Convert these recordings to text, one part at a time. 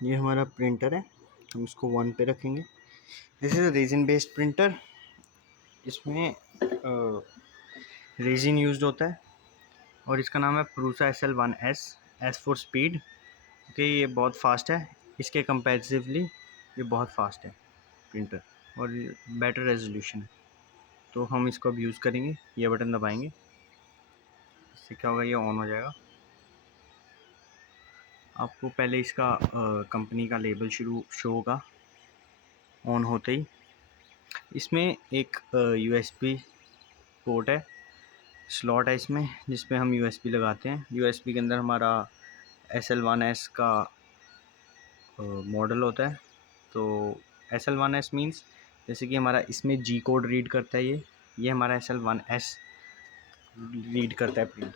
ये हमारा प्रिंटर है, हम इसको 1 पे रखेंगे। This is a resin based printer. इसमें रेजिन यूज्ड होता है और इसका नाम है प्रूसा SL1S। S for speed. Okay, ये बहुत फास्ट है, इसके कंपैरेटिवली ये बहुत फास्ट है प्रिंटर और बेटर रेजोल्यूशन है। तो हम इसको अब यूज़ करेंगे। ये बटन दबाएंगे, इससे क्या होगा, ये ऑन हो जाएगा। आपको पहले इसका कंपनी का लेबल शो होगा ऑन होते ही। इसमें एक USB पोर्ट है, स्लॉट है इसमें, जिसपे हम USB लगाते हैं। USB के अंदर हमारा SL1S का मॉडल होता है। तो SL1S मीन्स जैसे कि हमारा इसमें G कोड रीड करता है, ये हमारा SL1S रीड करता है प्रिंट।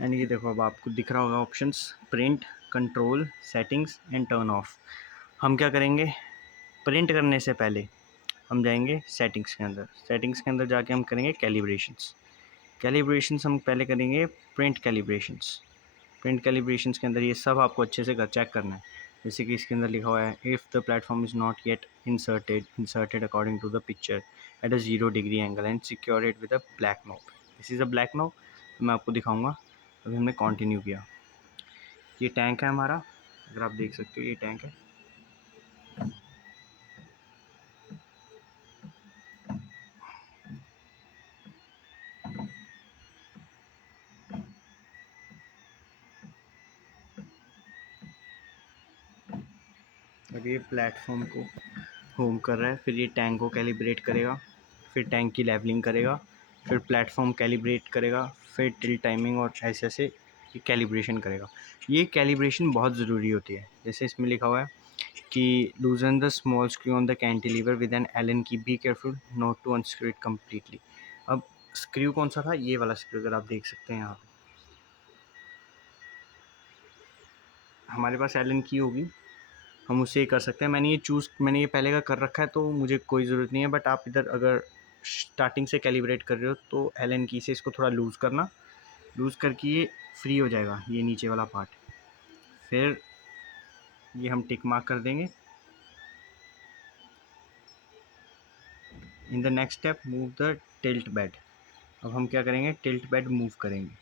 एंड ये देखो, अब आपको दिख रहा होगा options, print, control, settings and turn off. हम क्या करेंगे, प्रिंट करने से पहले हम जाएंगे सेटिंग्स के अंदर। सेटिंग्स के अंदर जाके हम करेंगे कैलिब्रेशंस। कैलिब्रेशंस हम पहले करेंगे प्रिंट कैलिब्रेशंस। प्रिंट कैलिब्रेशंस के अंदर ये सब आपको अच्छे से चेक करना है। जैसे कि इसके अंदर लिखा हुआ है, if the platform is not yet inserted according to the picture at a 0 degree angle and secure it with a black knob. This is a black knob, तो मैं आपको दिखाऊंगा। अभी हमने कंटिन्यू किया। ये टैंक है हमारा, अगर आप देख सकते हो ये टैंक है। अब ये प्लेटफॉर्म को होम कर रहा है, फिर ये टैंक को कैलिब्रेट करेगा, फिर टैंक की लेवलिंग करेगा, फिर प्लेटफॉर्म कैलिब्रेट करेगा, फिर टिल टाइमिंग और ऐसे ऐसे ये कैलिब्रेशन करेगा। ये कैलिब्रेशन बहुत ज़रूरी होती है। जैसे इसमें लिखा हुआ है कि loosen the small screw on the cantilever with an Allen key, be careful not to unscrew it completely. अब स्क्रू कौन सा था, ये वाला स्क्रू, अगर आप देख सकते हैं यहाँ पे हमारे पास एलन की होगी, हम उससे ही कर सकते हैं। मैंने ये पहले का कर रखा है, तो मुझे कोई ज़रूरत नहीं है। बट आप इधर अगर स्टार्टिंग से कैलिब्रेट कर रहे हो तो एलन की से इसको थोड़ा लूज़ करना, लूज़ करके ये फ्री हो जाएगा, ये नीचे वाला पार्ट। फिर ये हम टिक मार्क कर देंगे। In the next step move the tilt bed. अब हम क्या करेंगे, टिल्ट बेड मूव करेंगे।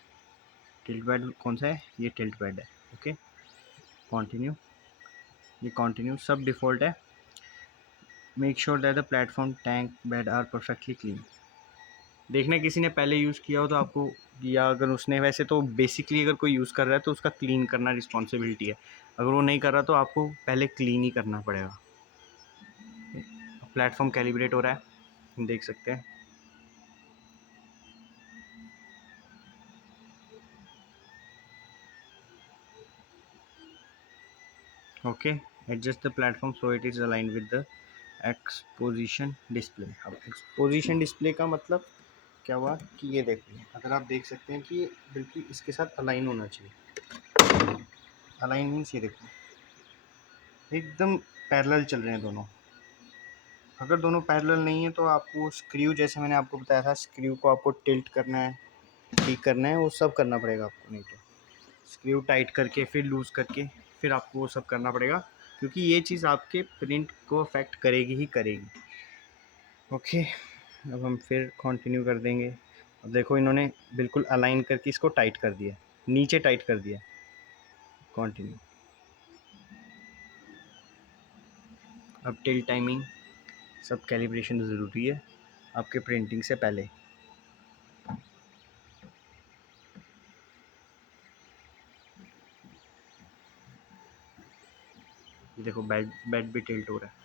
टिल्ट बेड कौन सा है, ये टिल्ट बेड है। Okay, continue. ये कंटिन्यू, सब डिफ़ॉल्ट है। Make sure that the platform tank bed are perfectly clean. देखना किसी ने पहले यूज़ किया हो तो आपको, या अगर उसने, वैसे तो बेसिकली अगर कोई यूज़ कर रहा है तो उसका क्लीन करना रिस्पॉन्सिबिलिटी है। अगर वो नहीं कर रहा तो आपको पहले क्लीन ही करना पड़ेगा। प्लेटफॉर्म कैलिब्रेट हो रहा है, हम देख सकते हैं। Okay, adjust the platform so it is align with the exposition display. अब एक्सपोजिशन डिस्प्ले का मतलब क्या हुआ कि ये देखिए, अगर आप देख सकते हैं कि ये बिल्कुल इसके साथ अलाइन होना चाहिए। अलाइन मीन्स ये देखो, एकदम पैरेलल चल रहे हैं दोनों। अगर दोनों पैरेलल नहीं है तो आपको स्क्रू, जैसे मैंने आपको बताया था, स्क्रू को आपको टिल्ट करना है, ठीक करना है, वो सब करना पड़ेगा आपको। नहीं तो स्क्रू टाइट करके फिर लूज़ करके फिर आपको वो सब करना पड़ेगा, क्योंकि ये चीज़ आपके प्रिंट को अफेक्ट करेगी ही करेगी। ओके, अब हम फिर कंटिन्यू कर देंगे। अब देखो, इन्होंने बिल्कुल अलाइन करके इसको टाइट कर दिया, नीचे टाइट कर दिया। कंटिन्यू। अब टिल टाइमिंग, सब कैलिब्रेशन ज़रूरी है आपके प्रिंटिंग से पहले। देखो, बेड बेड भी टिल्ट हो रहा है।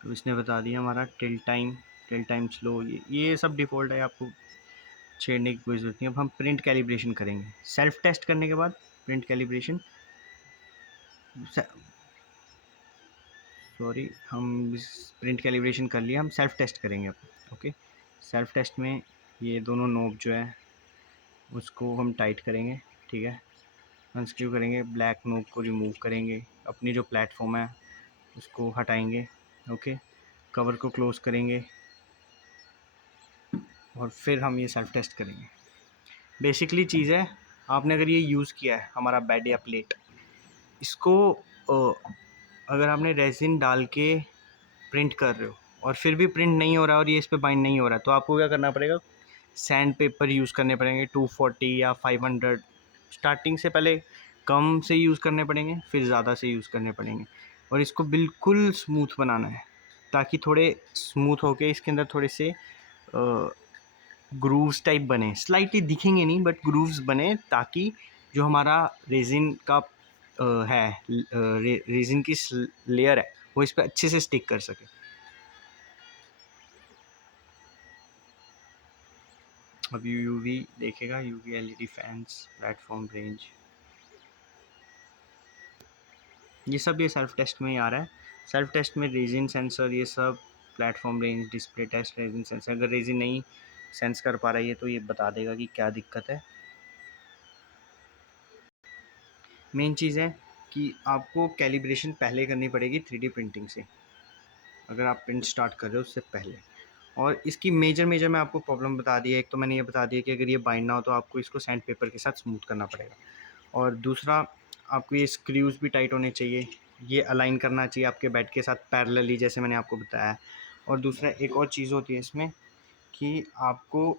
तो इसने बता दिया हमारा टिल टाइम स्लो, ये सब डिफ़ॉल्ट है, आपको छेड़ने की कोई ज़रूरत नहीं। अब हम प्रिंट कैलिब्रेशन करेंगे। सेल्फ टेस्ट करने के बाद प्रिंट कैलिब्रेशन सॉरी, हम प्रिंट कैलिब्रेशन कर लिया, हम सेल्फ टेस्ट करेंगे अब। ओके, सेल्फ टेस्ट में ये दोनों नोब जो है उसको हम टाइट करेंगे, ठीक है, अनस्क्रू करेंगे, ब्लैक नोब को रिमूव करेंगे, अपनी जो प्लेटफॉर्म है उसको हटाएंगे। ओके, कवर को क्लोज़ करेंगे और फिर हम ये सेल्फ टेस्ट करेंगे। बेसिकली चीज़ है, आपने अगर ये यूज़ किया है हमारा बेड या प्लेट, इसको अगर आपने रेजिन डाल के प्रिंट कर रहे हो और फिर भी प्रिंट नहीं हो रहा है और ये इस पे बाइंड नहीं हो रहा है, तो आपको क्या करना पड़ेगा, सैंड पेपर यूज़ करने पड़ेंगे 240 या 500। स्टार्टिंग से पहले कम से यूज़ करने पड़ेंगे, फिर ज़्यादा से यूज़ करने पड़ेंगे, और इसको बिल्कुल स्मूथ बनाना है ताकि थोड़े स्मूथ होके इसके अंदर थोड़े से ग्रूव्स टाइप बने, स्लाइटली दिखेंगे नहीं बट ग्रूव्स बने, ताकि जो हमारा रेजिन का है रेजिन की लेयर है वो इस पर अच्छे से स्टिक कर सके। अब यूवी देखेगा, UV LED fans, platform range, ये सब ये सेल्फ टेस्ट में ही आ रहा है। सेल्फ टेस्ट में रेजिन सेंसर, ये सब platform range, display test, resin sensor, अगर रेजिन नहीं सेंस कर पा रहा है ये, तो ये बता देगा कि क्या दिक्कत है। मेन चीज़ है कि आपको कैलिब्रेशन पहले करनी पड़ेगी 3D प्रिंटिंग से, अगर आप प्रिंट स्टार्ट कर रहे हो उससे पहले। और इसकी मेजर मैं आपको प्रॉब्लम बता दी है। एक तो मैंने ये बता दिया कि अगर ये बाइंड ना हो तो आपको इसको सैंड पेपर के साथ स्मूथ करना पड़ेगा, और दूसरा आपको ये स्क्रूज़ भी टाइट होने चाहिए, ये अलाइन करना चाहिए आपके बेड के साथ पैरेलली, जैसे मैंने आपको बताया। और दूसरा एक और चीज़ होती है इसमें कि आपको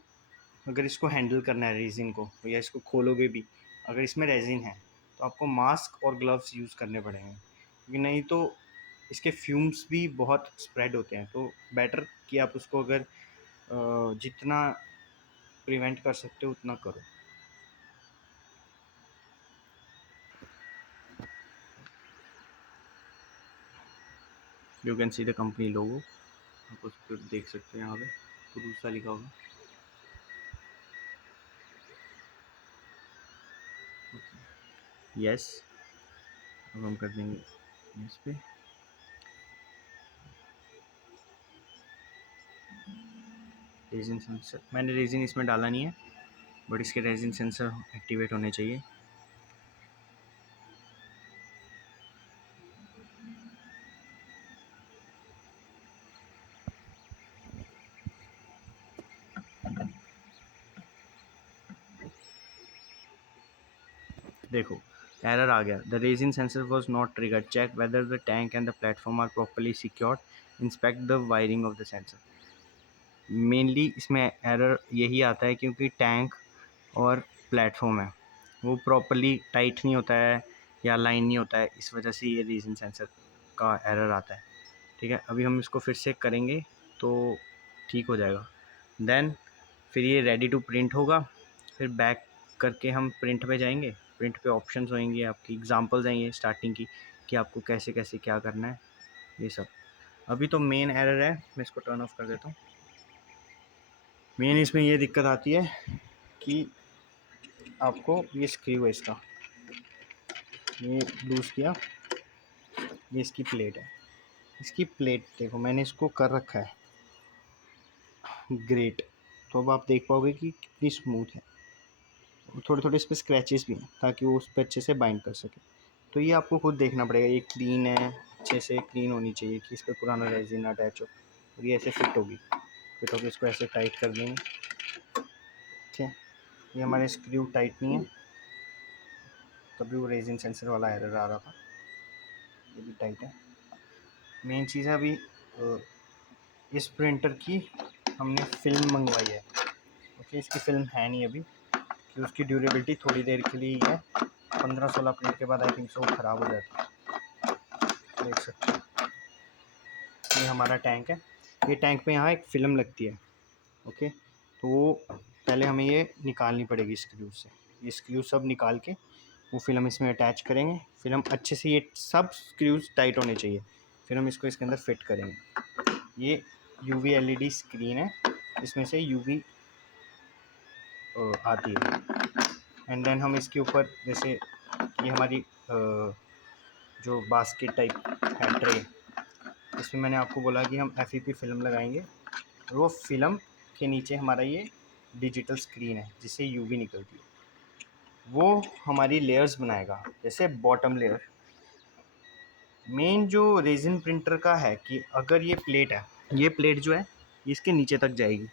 अगर इसको हैंडल करना है रेजिन को, या इसको खोलोगे भी, अगर इसमें रेजिन है तो आपको मास्क और ग्लव्स यूज़ करने पड़ेंगे, क्योंकि नहीं तो इसके फ्यूम्स भी बहुत स्प्रेड होते हैं। तो बेटर कि आप उसको अगर जितना प्रिवेंट कर सकते हो उतना करो। You can see the company लोगो, आप उस पर देख सकते हैं, यहाँ पे पुरुषा लिखा होगा। यस, अब हम कर देंगे इस पे। रेजिन सेंसर, मैंने रेजिन इसमें डाला नहीं है, बट इसके रेजिन सेंसर एक्टिवेट होने चाहिए। देखो एरर आ गया, the resin sensor was not triggered, check whether the tank and the platform are properly secured, inspect the wiring of the sensor. Mainly इसमें एरर यही आता है क्योंकि टैंक और प्लेटफॉर्म है वो प्रॉपरली टाइट नहीं होता है या लाइन नहीं होता है, इस वजह से ये रीजन सेंसर का एरर आता है। ठीक है, अभी हम इसको फिर से करेंगे तो ठीक हो जाएगा। देन फिर ये रेडी टू प्रिंट होगा, फिर बैक करके हम प्रिंट पे जाएंगे। प्रिंट पे ऑप्शंस होंगे, आपकी एग्जांपल्स आएंगे स्टार्टिंग की कि आपको कैसे कैसे क्या करना है, ये सब। अभी तो मेन एरर है, मैं इसको टर्न ऑफ कर देता हूँ। मेन इसमें ये दिक्कत आती है कि आपको ये स्क्रू है इसका, ये लूज़ किया, ये इसकी प्लेट है, इसकी प्लेट देखो मैंने इसको कर रखा है ग्रेट, तो अब आप देख पाओगे कि कितनी स्मूथ है। थोड़े थोड़े इस पर स्क्रैचेस भी हैं ताकि वो उस पर अच्छे से बाइंड कर सके। तो ये आपको खुद देखना पड़ेगा, ये क्लीन है, अच्छे से क्लीन होनी चाहिए कि इस पर पुराना रेजिन ना अटैच हो, और ये ऐसे फिट होगी। फिट होकर इसको ऐसे टाइट कर देंगे। ठीक है, ये हमारे स्क्रू टाइट नहीं है, तभी वो रेजिन सेंसर वाला एरर आ रहा था। ये भी टाइट है। मेन चीज़ है अभी इस प्रिंटर की हमने फ़िल्म मंगवाई है। ओके, इसकी फ़िल्म है नहीं अभी, कि उसकी ड्यूरेबिलिटी थोड़ी देर के लिए ही है, 15-16 प्रिंट के बाद आई थिंक सो ख़राब हो जाती है। देख सकते हैं, ये हमारा टैंक है, ये टैंक पे यहाँ एक फ़िल्म लगती है। ओके, तो वो पहले हमें ये निकालनी पड़ेगी स्क्रू से, ये स्क्रू सब निकाल के वो फिल्म इसमें अटैच करेंगे। फिल्म अच्छे से, ये सब स्क्रूज टाइट होने चाहिए, फिर हम इसको इसके अंदर फिट करेंगे। ये यूवी एलईडी स्क्रीन है, इसमें से यूवी आती है। एंड देन हम इसके ऊपर, जैसे ये हमारी जो बास्केट टाइप है ट्रे, इसमें मैंने आपको बोला कि हम FEP फिल्म लगाएंगे और वो फिल्म के नीचे हमारा ये डिजिटल स्क्रीन है जिससे यूवी निकलती है, वो हमारी लेयर्स बनाएगा। जैसे बॉटम लेयर, मेन जो रेजिन प्रिंटर का है कि अगर ये प्लेट है, ये प्लेट जो है इसके नीचे तक जाएगी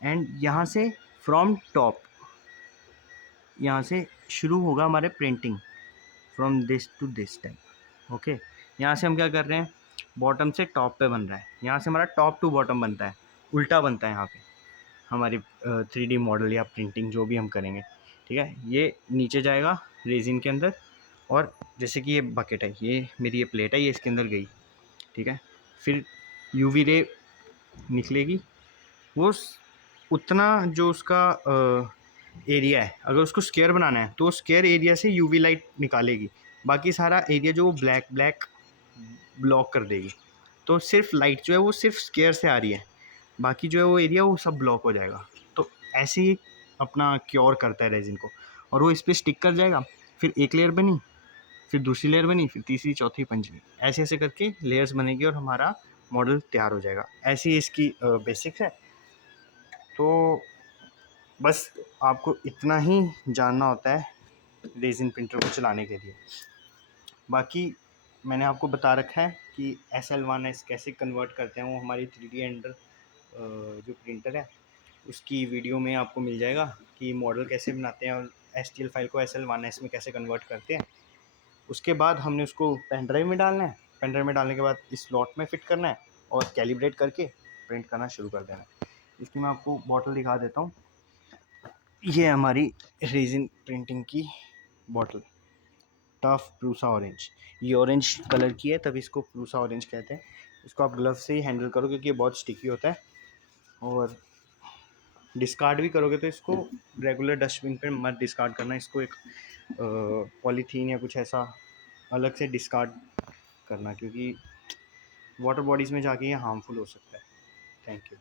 एंड यहाँ से फ्रॉम टॉप, यहाँ से शुरू होगा हमारे printing from this to this type. Okay, यहाँ से हम क्या कर रहे हैं, बॉटम से टॉप पे बन रहा है, यहाँ से हमारा टॉप टू बॉटम बनता है, उल्टा बनता है यहाँ पे हमारी 3D मॉडल या प्रिंटिंग जो भी हम करेंगे। ठीक है, ये नीचे जाएगा रेजिन के अंदर, और जैसे कि ये बकेट है, ये मेरी ये प्लेट है, ये इसके अंदर गई। ठीक है, फिर यूवी रे निकलेगी, वो उतना जो उसका एरिया है, अगर उसको स्क्वायर बनाना है तो स्क्वायर एरिया से यूवी लाइट निकालेगी, बाकी सारा एरिया जो वो ब्लैक ब्लैक ब्लॉक कर देगी। तो सिर्फ लाइट जो है वो सिर्फ स्क्वायर से आ रही है, बाकी जो है वो एरिया वो सब ब्लॉक हो जाएगा। तो ऐसे ही अपना क्योर करता है रेजिन को, और वो इस पर स्टिक कर जाएगा। फिर एक लेयर बनी, फिर दूसरी लेयर बनी, फिर तीसरी, चौथी, पंचवी, ऐसे ऐसे करके लेयर्स बनेगी और हमारा मॉडल तैयार हो जाएगा। ऐसी इसकी बेसिक्स है। तो बस आपको इतना ही जानना होता है रेजिन प्रिंटर को चलाने के लिए। बाकी मैंने आपको बता रखा है कि SL1S कैसे कन्वर्ट करते हैं, वो हमारी 3D एंडर जो प्रिंटर है उसकी वीडियो में आपको मिल जाएगा कि मॉडल कैसे बनाते हैं और STL फाइल को SL1S में कैसे कन्वर्ट करते हैं। उसके बाद हमने उसको पेन ड्राइव में डालना है, पेन ड्राइव में डालने के बाद इस स्लॉट में फिट करना है और कैलिब्रेट करके प्रिंट करना शुरू कर देना है। इसकी मैं आपको बॉटल दिखा देता हूँ। ये हमारी रेजिन प्रिंटिंग की बॉटल, टफ प्रूसा ऑरेंज, ये ऑरेंज कलर की है तभी इसको प्रूसा ऑरेंज कहते हैं। इसको आप ग्लव से ही हैंडल करो क्योंकि ये बहुत स्टिकी होता है, और डिस्कार्ड भी करोगे तो इसको रेगुलर डस्टबिन पे मत डिस्कार्ड करना, इसको एक पॉलीथीन या कुछ ऐसा अलग से डिस्कार्ड करना, क्योंकि वाटर बॉडीज़ में जाके ये हार्मफुल हो सकता है। Thank you.